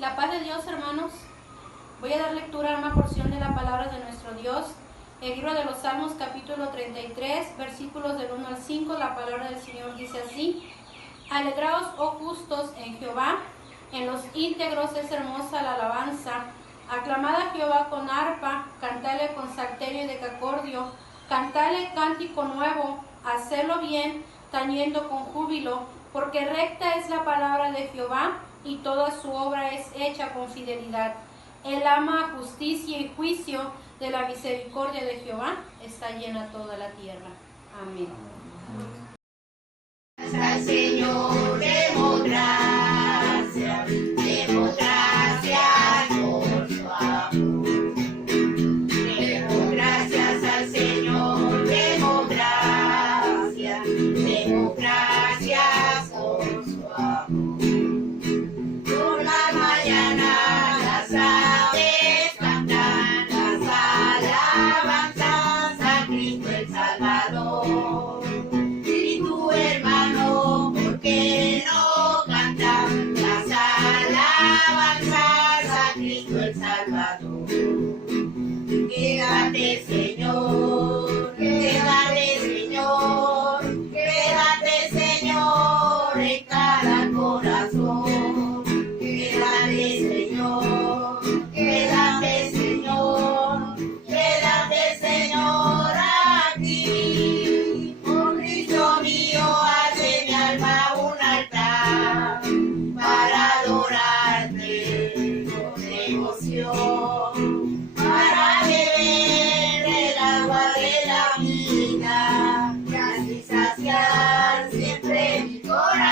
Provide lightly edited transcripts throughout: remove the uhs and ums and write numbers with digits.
La paz de Dios, hermanos. Voy a dar lectura a una porción de la palabra de nuestro Dios. El libro de los Salmos, capítulo 33, versículos del 1 al 5. La palabra del Señor dice así: Alegraos, oh justos, en Jehová, en los íntegros es hermosa la alabanza. Aclamad a Jehová con arpa, cantadle con salterio y decacordio, cantadle cántico nuevo, hacedlo bien, tañendo con júbilo, porque recta es la palabra de Jehová, y toda su obra es hecha con fidelidad. Él ama justicia y juicio, de la misericordia de Jehová está llena toda la tierra. Amén. Al Señor demos gracias por su amor. Demos gracias al Señor, demos gracias por su amor. Por la mañana las aves cantan las alabanzas a Cristo el Salvador. Y tu hermano, ¿por qué no cantan las alabanzas a Cristo el Salvador? Quédate, Señor, quédate, Señor, quédate, Señor, en cada corazón. Quédate, Señor, quédate, Señor, quédate, Señor, aquí. Oh Cristo mío, hace mi alma un altar para adorarte con devoción, para beber el agua de la vida y así saciar siempre mi corazón.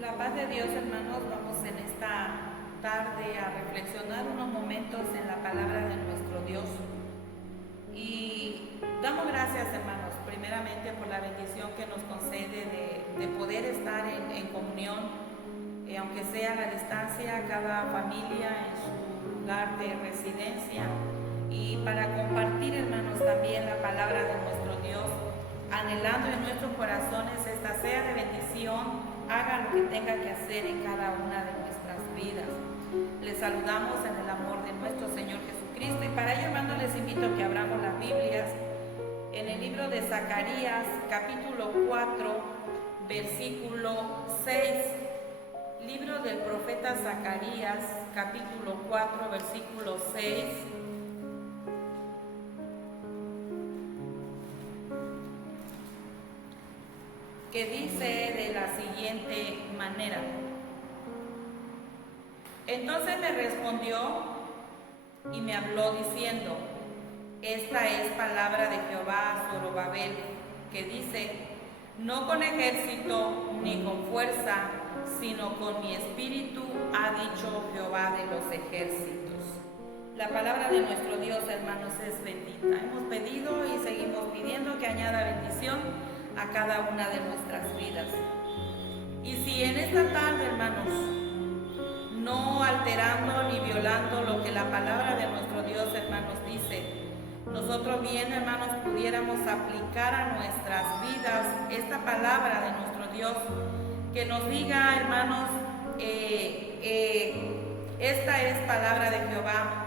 La paz de Dios, hermanos, vamos en esta tarde a reflexionar unos momentos en la palabra de nuestro Dios. Y damos gracias, hermanos, primeramente por la bendición que nos concede de poder estar en comunión, aunque sea a la distancia, cada familia en su lugar de residencia, y para compartir, hermanos, también la palabra de nuestro Dios, anhelando en nuestros corazones esta sea de bendición, haga lo que tenga que hacer en cada una de nuestras vidas. Les saludamos en el amor de nuestro Señor Jesucristo, y para ello, hermanos, les invito a que abramos las Biblias en el libro de Zacarías, capítulo 4, versículo 6. Libro del profeta Zacarías, capítulo 4, versículo 6. Que dice de la siguiente manera: Entonces me respondió y me habló diciendo: Esta es palabra de Jehová a Zorobabel, que dice: No con ejército ni con fuerza, sino con mi espíritu, ha dicho Jehová de los ejércitos. La palabra de nuestro Dios, hermanos, es bendita. Hemos pedido y seguimos pidiendo que añada bendición a cada una de nuestras vidas. Y si en esta tarde, hermanos, no alterando ni violando lo que la palabra de nuestro Dios, hermanos, dice, nosotros bien, hermanos, pudiéramos aplicar a nuestras vidas esta palabra de nuestro Dios, que nos diga, hermanos, esta es palabra de Jehová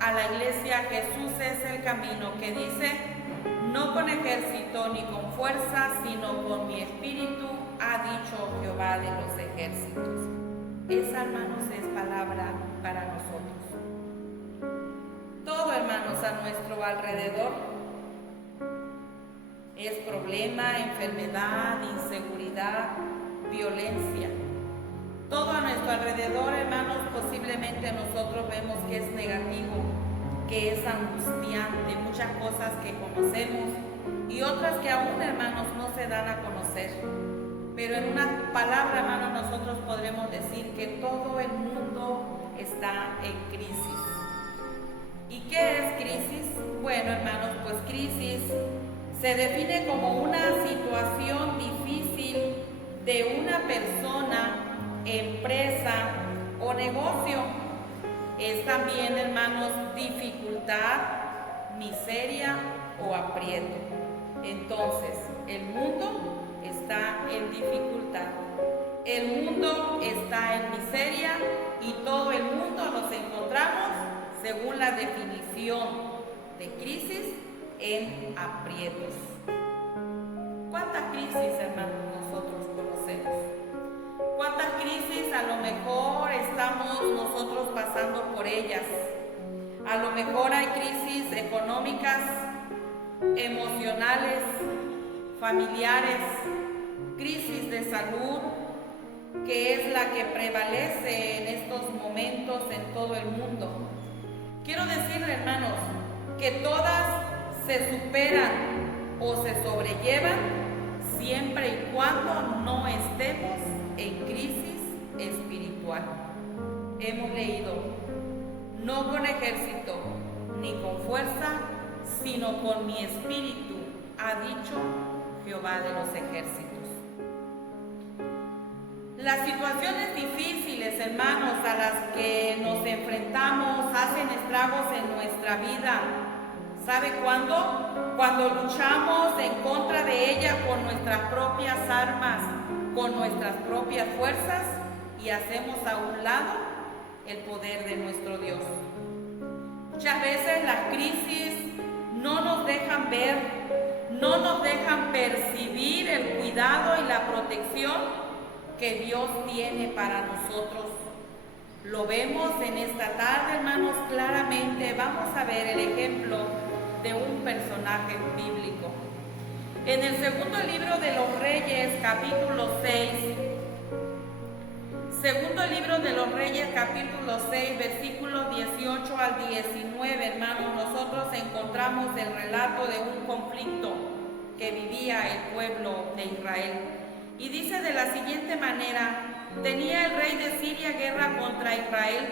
a la iglesia. Jesús es el camino, que dice, no con ejército ni con fuerza, sino con mi espíritu, ha dicho Jehová de los ejércitos. Esa, hermanos, es palabra para nosotros. Todo, hermanos, a nuestro alrededor es problema, enfermedad, inseguridad, violencia. Todo a nuestro alrededor, hermanos, posiblemente nosotros vemos que es negativo, que es angustiante, muchas cosas que conocemos y otras que aún, hermanos, no se dan a conocer. Pero en una palabra, hermanos, nosotros podremos decir que todo el mundo está en crisis. ¿Y qué es crisis? Bueno, hermanos, pues crisis se define como una situación difícil de una persona, empresa o negocio. Es también, hermanos, dificultad, miseria o aprieto. Entonces, el mundo está en dificultad, el mundo está en miseria y todo el mundo nos encontramos, según la definición de crisis, en aprietos. ¿Cuántas crisis, hermanos, nosotros conocemos? ¿Cuántas crisis a lo mejor estamos nosotros pasando por ellas? A lo mejor hay crisis económicas, emocionales, familiares, crisis de salud, que es la que prevalece en estos momentos en todo el mundo. Quiero decirle, hermanos, que todas se superan o se sobrellevan siempre y cuando no estemos en crisis espiritual. Hemos leído, no con ejército ni con fuerza, sino con mi espíritu, ha dicho Jehová de los ejércitos. Las situaciones difíciles, hermanos, a las que nos enfrentamos hacen estragos en nuestra vida. ¿Sabe cuándo? Cuando luchamos en contra de ella con nuestras propias armas, con nuestras propias fuerzas, y hacemos a un lado el poder de nuestro Dios. Muchas veces las crisis no nos dejan ver, no nos dejan percibir el cuidado y la protección que Dios tiene para nosotros. Lo vemos en esta tarde, hermanos, claramente. Vamos a ver el ejemplo de un personaje bíblico. En el segundo libro de los Reyes, capítulo 6, segundo libro de los Reyes, capítulo 6, versículos 18 al 19, hermanos, nosotros encontramos el relato de un conflicto que vivía el pueblo de Israel. Y dice de la siguiente manera: tenía el rey de Siria guerra contra Israel,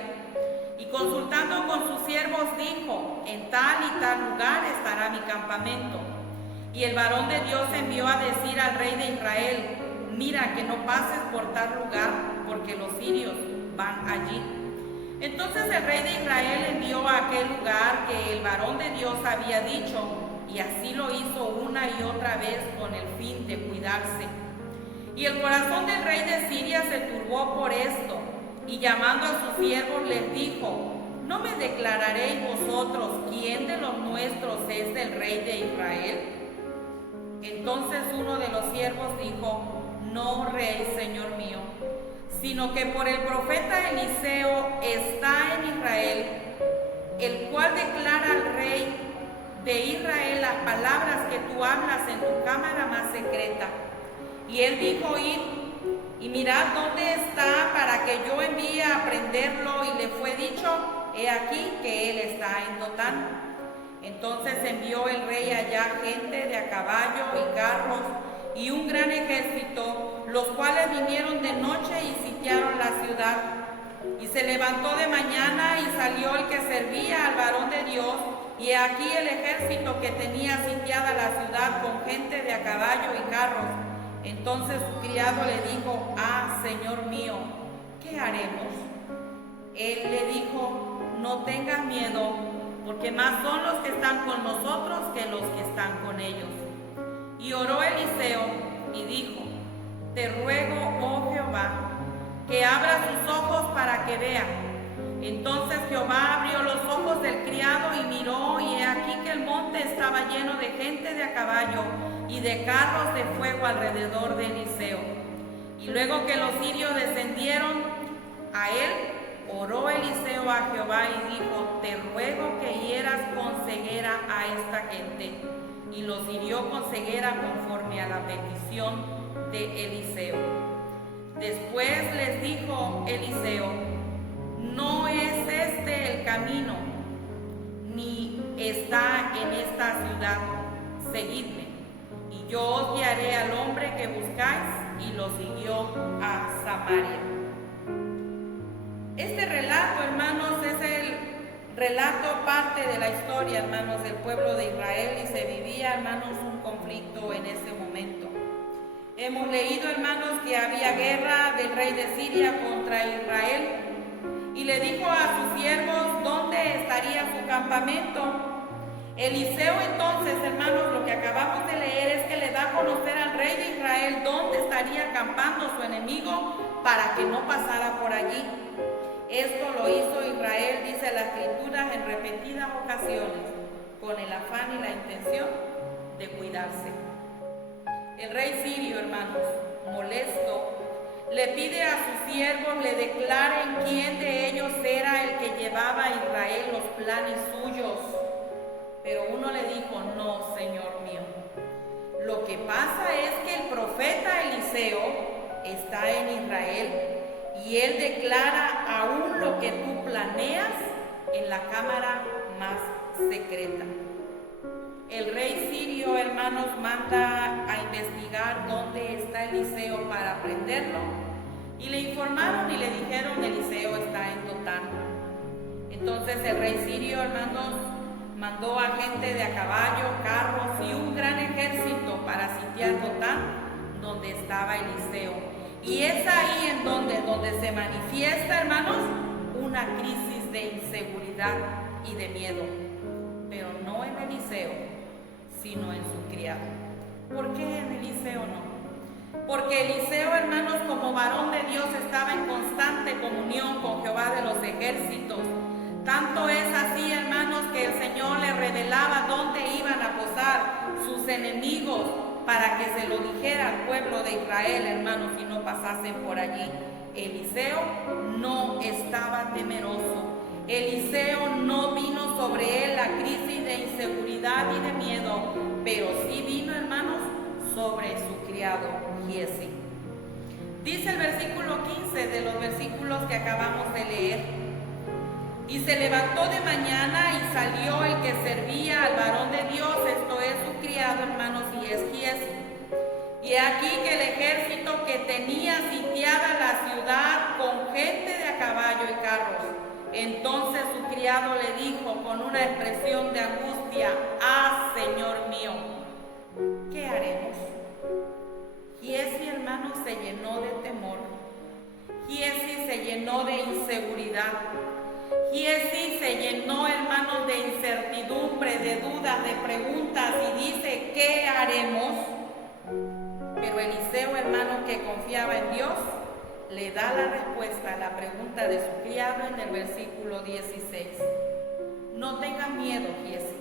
y consultando con sus siervos dijo: en tal y tal lugar estará mi campamento. Y el varón de Dios envió a decir al rey de Israel: mira que no pases por tal lugar, porque los sirios van allí. Entonces el rey de Israel envió a aquel lugar que el varón de Dios había dicho, y así lo hizo una y otra vez con el fin de cuidarse. Y el corazón del rey de Siria se turbó por esto, y llamando a sus siervos les dijo: ¿no me declararéis vosotros quién de los nuestros es el rey de Israel? Entonces uno de los siervos dijo: no, rey, señor mío, sino que por el profeta Eliseo está en Israel, el cual declara al rey de Israel las palabras que tú hablas en tu cámara más secreta. Y él dijo: id y mirad dónde está, para que yo envíe a prenderlo. Y le fue dicho: he aquí que él está en Dotán. Entonces envió el rey allá gente de a caballo y carros, y un gran ejército, los cuales vinieron de noche y sitiaron la ciudad. Y se levantó de mañana y salió el que servía al varón de Dios, y aquí el ejército que tenía sitiada la ciudad con gente de a caballo y carros. Entonces su criado le dijo: ah, señor mío, ¿qué haremos? Él le dijo: no tengas miedo, porque más son los que están con nosotros que los que están con ellos. Y oró Eliseo y dijo: te ruego, oh Jehová, que abra sus ojos para que vea. Entonces Jehová abrió los ojos del criado y miró, y he aquí que el monte estaba lleno de gente de a caballo y de carros de fuego alrededor de Eliseo. Y luego que los sirios descendieron a él, oró Eliseo a Jehová y dijo: te ruego que hieras con ceguera a esta gente. Y los hirió con ceguera conforme a la petición de Eliseo. Después les dijo Eliseo: no es este el camino, ni está en esta ciudad. Seguidme, y yo os guiaré al hombre que buscáis. Y lo siguió a Samaria. Este relato, hermanos, es el relato parte de la historia, hermanos, del pueblo de Israel, y se vivía, hermanos, un conflicto en ese momento. Hemos leído, hermanos, que había guerra del rey de Siria contra Israel, y le dijo a sus siervos dónde estaría su campamento. Eliseo entonces, hermanos, lo que acabamos de leer es que le da a conocer al rey de Israel dónde estaría acampando su enemigo para que no pasara por allí. Esto lo hizo Israel, dice la Escritura, en repetidas ocasiones, con el afán y la intención de cuidarse. El rey sirio, hermanos, molesto, le pide a sus siervos le declaren quién de ellos era el que llevaba a Israel los planes suyos. Pero uno le dijo: no, señor mío. Lo que pasa es que el profeta Eliseo está en Israel, y él declara aún lo que tú planeas en la cámara más secreta. El rey sirio, hermanos, manda a investigar dónde está Eliseo para prenderlo, y le informaron y le dijeron: Eliseo está en Dotán. Entonces el rey sirio, hermanos, mandó a gente de a caballo, carros y un gran ejército para sitiar Dotán, donde estaba Eliseo. Y es ahí en donde se manifiesta, hermanos, una crisis de inseguridad y de miedo, pero no en Eliseo, sino en su criado. ¿Por qué en Eliseo no? Porque Eliseo, hermanos, como varón de Dios, estaba en constante comunión con Jehová de los ejércitos. Tanto es así, hermanos, que el Señor le revelaba dónde iban a posar sus enemigos para que se lo dijera al pueblo de Israel, hermanos, y no pasasen por allí. Eliseo no estaba temeroso. Eliseo no vino sobre él la crisis de inseguridad y de miedo, pero sí vino, hermanos, sobre su criado Giezi. Dice el versículo 15 de los versículos que acabamos de leer: y se levantó de mañana y salió el que servía al varón de Dios, esto es su criado, hermanos, y es Giezi. Y aquí que el ejército que tenía sitiada la ciudad con gente de a caballo y carros. Entonces su criado le dijo con una expresión de angustia: ah, Señor mío, ¿qué haremos? Giezi, hermanos, se llenó de temor. Giezi se llenó de inseguridad. Giezi se llenó, hermanos, de incertidumbre, de dudas, de preguntas, y dice: ¿qué haremos? Pero Eliseo, hermanos, que confiaba en Dios, le da la respuesta a la pregunta de su criado en el versículo 16. No tengan miedo, Giezi,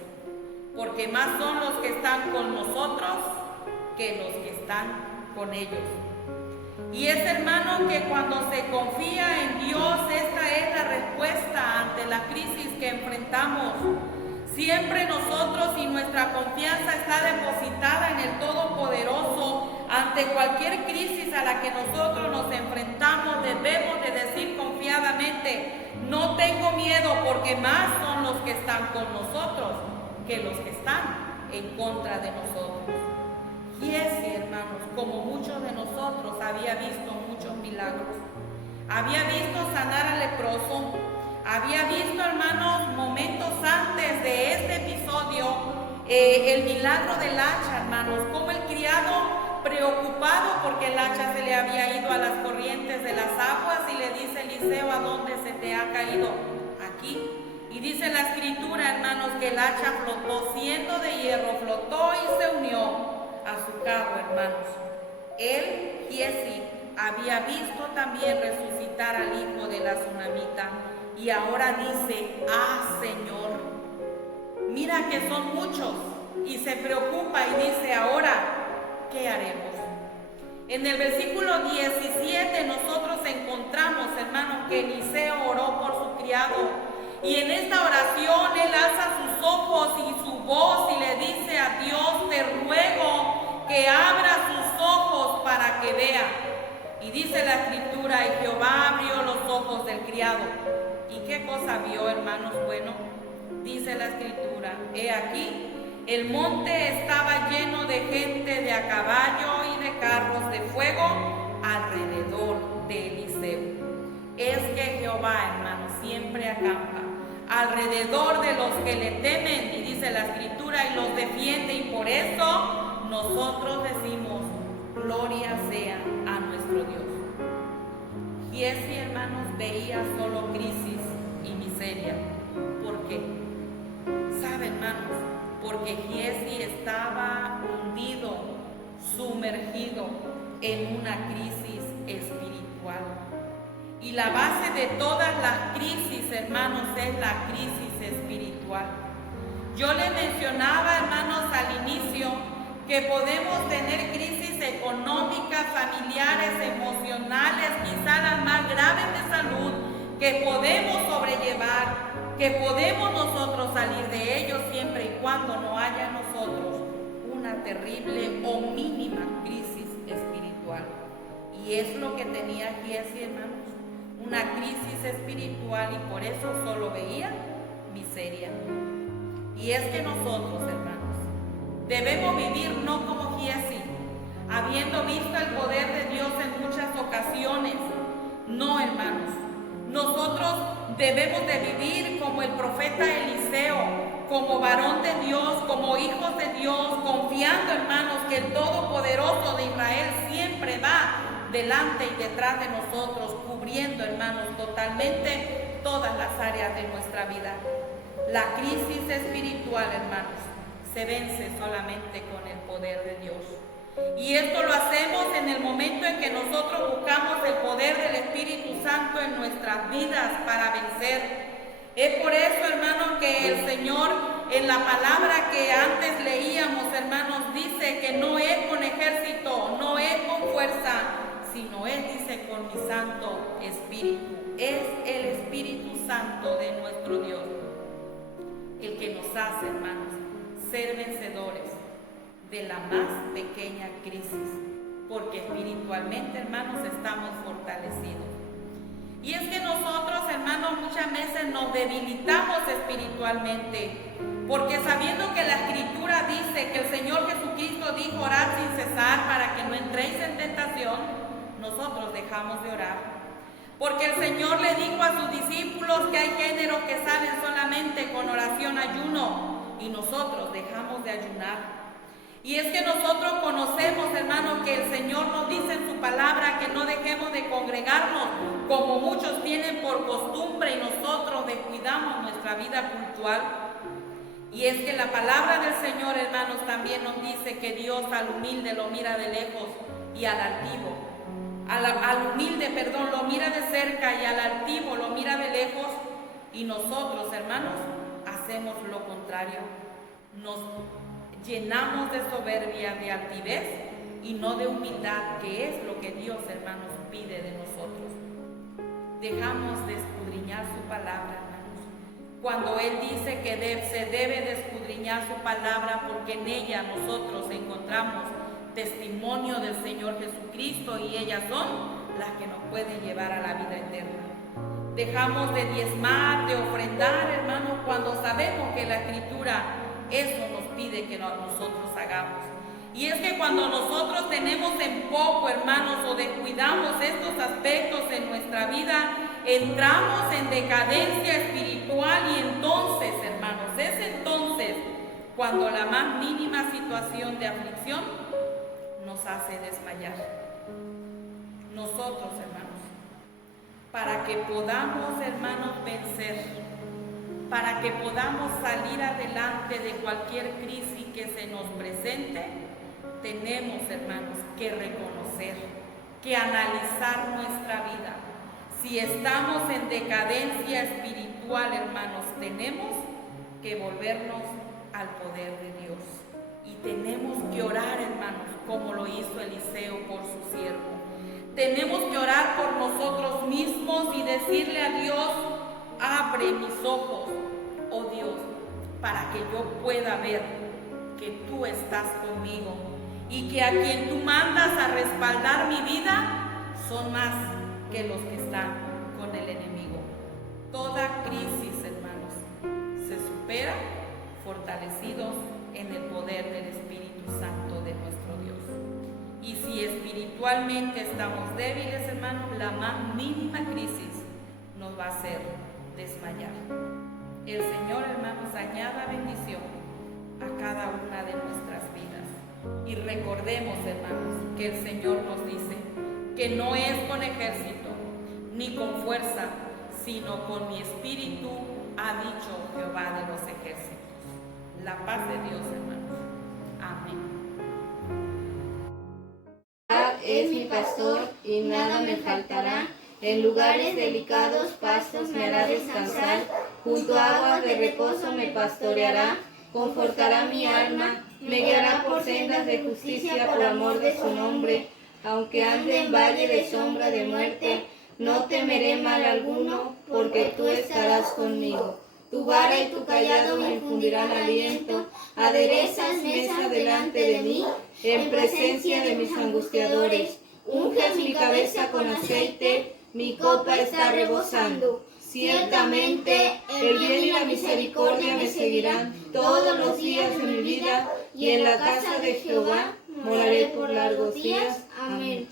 porque más son los que están con nosotros que los que están con ellos. Y es, hermano, que cuando se confía en Dios, esta es la respuesta ante la crisis que enfrentamos. Siempre nosotros, y nuestra confianza está depositada en el Todopoderoso, ante cualquier crisis a la que nosotros nos enfrentamos, debemos de decir confiadamente: no tengo miedo, porque más son los que están con nosotros que los que están en contra de nosotros. Giesi, hermanos, como muchos de nosotros, había visto muchos milagros. Había visto sanar al leproso. Había visto, hermanos, momentos antes de este episodio, el milagro del hacha, hermanos, como el criado, preocupado porque el hacha se le había ido a las corrientes de las aguas, y le dice Eliseo: ¿a dónde se te ha caído? Aquí. Y dice la escritura, hermanos, que el hacha flotó, siendo de hierro, flotó y se unió a su cabo, hermanos. Él, Giesi, había visto también resucitar al hijo de la tsunamita, y ahora dice: Señor, mira que son muchos, y se preocupa y dice: ahora, ¿qué haremos? En el versículo 17 nosotros encontramos, hermanos, que Eliseo oró por su criado, y en esta oración él alza sus ojos y su voz y le dice a Dios: te ruego que abra sus ojos para que vea. Y dice la escritura: y Jehová abrió los ojos del criado. ¿Y qué cosa vio, hermanos? Bueno, dice la escritura: he aquí, el monte estaba lleno de gente de a caballo y de carros de fuego alrededor de Eliseo. Es que Jehová, hermanos, siempre acampa alrededor de los que le temen, y dice la escritura, y los defiende, y por eso nosotros decimos: gloria sea a nuestro Dios. Giesi, hermanos, veía solo crisis y miseria. ¿Por qué? ¿Saben, hermanos? Porque Giesi estaba hundido, sumergido en una crisis espiritual. Y la base de todas las crisis, hermanos, es la crisis espiritual. Yo les mencionaba, hermanos, al inicio, que podemos tener crisis económicas, familiares, emocionales, quizá las más graves de salud, que podemos sobrellevar, que podemos nosotros salir de ellos siempre y cuando no haya en nosotros una terrible o mínima crisis espiritual. Y es lo que tenía Giesi, hermanos, una crisis espiritual, y por eso solo veía miseria. Y es que nosotros, hermanos, debemos vivir no como Giesi, habiendo visto el poder de Dios en muchas ocasiones. No, hermanos, nosotros debemos de vivir como el profeta Eliseo, como varón de Dios, como hijos de Dios, confiando, hermanos, que el Todopoderoso de Israel siempre va delante y detrás de nosotros, cubriendo, hermanos, totalmente todas las áreas de nuestra vida. La crisis espiritual, hermanos, se vence solamente con el poder de Dios. Y esto lo hacemos en el momento en que nosotros buscamos el poder del Espíritu Santo en nuestras vidas para vencer. Es por eso, hermanos, que el Señor, en la palabra que antes leíamos, hermanos, dice que no es con ejército, no es con fuerza, sino es, dice, con mi Santo Espíritu. Es el Espíritu Santo de nuestro Dios el que nos hace, hermanos, ser vencedores de la más pequeña crisis, porque espiritualmente, hermanos, estamos fortalecidos. Y es que nosotros, hermanos, muchas veces nos debilitamos espiritualmente, porque sabiendo que la Escritura dice que el Señor Jesucristo dijo: orad sin cesar para que no entréis en tentación, nosotros dejamos de orar. Porque el Señor le dijo a sus discípulos que hay géneros que salen solamente con oración, ayuno, y nosotros dejamos de ayunar. Y es que nosotros conocemos, hermanos, que el Señor nos dice en su palabra que no dejemos de congregarnos, como muchos tienen por costumbre, y nosotros descuidamos nuestra vida cultural. Y es que la palabra del Señor, hermanos, también nos dice que Dios al humilde lo mira de lejos, y al altivo, al humilde, lo mira de cerca, y al altivo lo mira de lejos. Y nosotros, hermanos, hacemos lo contrario. Nos llenamos de soberbia, de altivez, y no de humildad, que es lo que Dios, hermanos, pide de nosotros. Dejamos de escudriñar su palabra, hermanos, cuando Él dice que se debe de escudriñar su palabra, porque en ella nosotros encontramos testimonio del Señor Jesucristo, y ellas son las que nos pueden llevar a la vida eterna. Dejamos de diezmar, de ofrendar, hermanos, cuando sabemos que la Escritura eso nos pide que nosotros hagamos. Y es que cuando nosotros tenemos en poco, hermanos, o descuidamos estos aspectos en nuestra vida, entramos en decadencia espiritual y entonces, hermanos, es entonces cuando la más mínima situación de aflicción nos hace desmayar. Nosotros, hermanos, para que podamos, hermanos, vencer, para que podamos salir adelante de cualquier crisis que se nos presente, tenemos, hermanos, que reconocer, que analizar nuestra vida. Si estamos en decadencia espiritual, hermanos, tenemos que volvernos al poder de Dios. Y tenemos que orar, hermanos, como lo hizo Eliseo por su siervo. Tenemos que orar por nosotros mismos y decirle a Dios: abre mis ojos, oh Dios, para que yo pueda ver que tú estás conmigo y que a quien tú mandas a respaldar mi vida son más que los que están con el enemigo. Toda crisis, hermanos, se supera fortalecidos en el poder del Espíritu Santo de nuestro Dios. Y si espiritualmente estamos débiles, hermanos, la más mínima crisis nos va a hacer desmayar. El Señor, hermanos, añada bendición a cada una de nuestras vidas. Y recordemos, hermanos, que el Señor nos dice que no es con ejército ni con fuerza, sino con mi espíritu, ha dicho Jehová de los ejércitos. La paz de Dios, hermanos. Amén. Es mi pastor y nada me faltará. En lugares delicados pastos me hará descansar. Junto a aguas de reposo me pastoreará. Confortará mi alma. Me guiará por sendas de justicia por amor de su nombre. Aunque ande en valle de sombra de muerte, no temeré mal alguno, porque tú estarás conmigo. Tu vara y tu cayado me infundirán aliento. Aderezas mesa delante de mí, en presencia de mis angustiadores. Unges mi cabeza con aceite, mi copa está rebosando. Ciertamente el bien y la misericordia me seguirán todos los días de mi vida, y en la casa de Jehová moraré por largos días. Amén.